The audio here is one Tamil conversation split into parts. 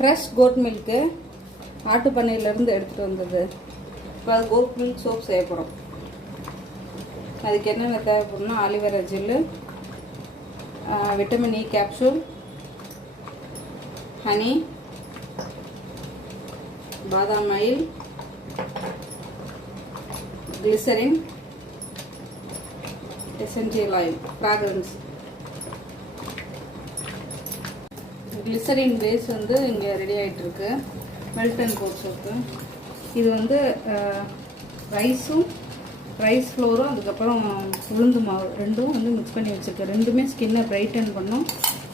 ஃப்ரெஷ் கோட் மில்க்கு ஆட்டு பண்ணையிலேருந்து எடுத்துகிட்டு வந்தது. இப்போ அது கோட் மில்க் சோப் செய்ய போகிறோம். அதுக்கு என்னென்ன தேவைப்படும்னா aloe vera gel, vitamin E capsule, honey, பாதாம் oil, glycerin, essential oil, fragrance. Glycerin base வந்து இங்கே ரெடி ஆகிட்டுருக்கு. Melt and pour soap. இது வந்து ரைஸும் ரைஸ் ஃப்ளோரும் அதுக்கப்புறம் உளுந்து மாவு ரெண்டும் வந்து மிக்ஸ் பண்ணி வச்சுருக்கேன். ரெண்டுமே ஸ்கின்னை பிரைட்டன் பண்ணும்.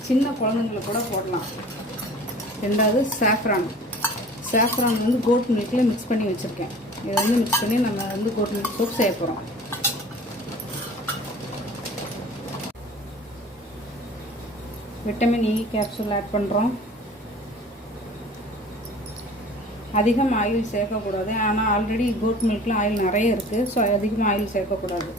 சின்ன குழந்தைங்கள கூட போடலாம். ரெண்டாவது சாஃப்ரான் வந்து கோட் மில்கில் மிக்ஸ் பண்ணி வச்சுருக்கேன். இதை வந்து மிக்ஸ் பண்ணி நம்ம வந்து கோட் மில்க் சோப் செய்ய போகிறோம். விட்டமின் இ கேப்சூல் ஆட் பண்ணுறோம். அதிகம் ஆயில் சேர்க்கக்கூடாது. ஆனால் ஆல்ரெடி கோட் மில்கில் ஆயில் நிறைய இருக்குது. ஸோ அதிகமாக ஆயில் சேர்க்கக்கூடாது.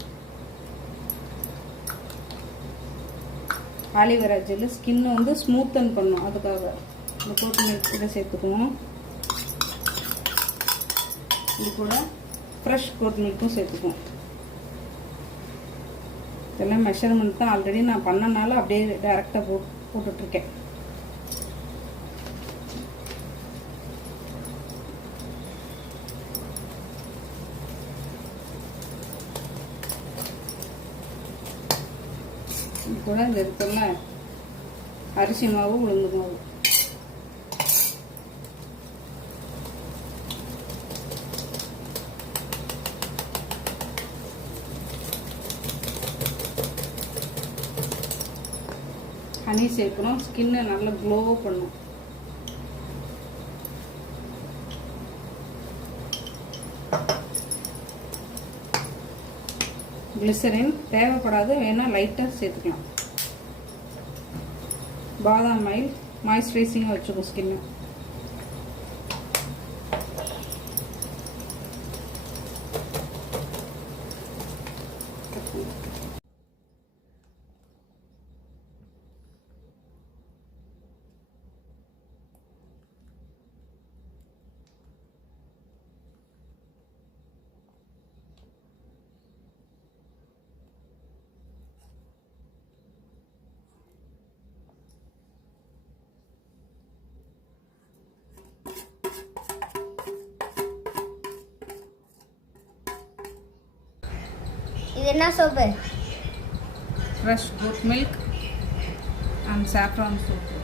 ஆலிவேரா ஜெல்லு ஸ்கின்னை வந்து ஸ்மூத்தன் பண்ணும். அதுக்காக இந்த கோட் மில்க் கூட சேர்த்துக்குவோம். இது கூட ஃப்ரெஷ் கோட் மில்க்கும் சேர்த்துக்குவோம். இதெல்லாம் மெஷர்மெண்ட் தான். ஆல்ரெடி நான் பண்ணனால அப்படியே டைரெக்டாக போட்டுட்ருக்கேன். இது கூட இந்த இருக்குல்ல அரிசி மாவு, உளுந்து மாவு. ஹனி சேர்க்கணும். ஸ்கின்னை நல்லா க்ளோ பண்ணும். கிளிசரின் தேவைப்படாது, வேணால் லைட்டாக சேர்த்துக்கலாம். பாதாம் ஆயில் மாய்ஸ்சரைசிங்காக வச்சுக்கும் ஸ்கின்னு. இது என்ன soap? Fresh goat milk and saffron soap.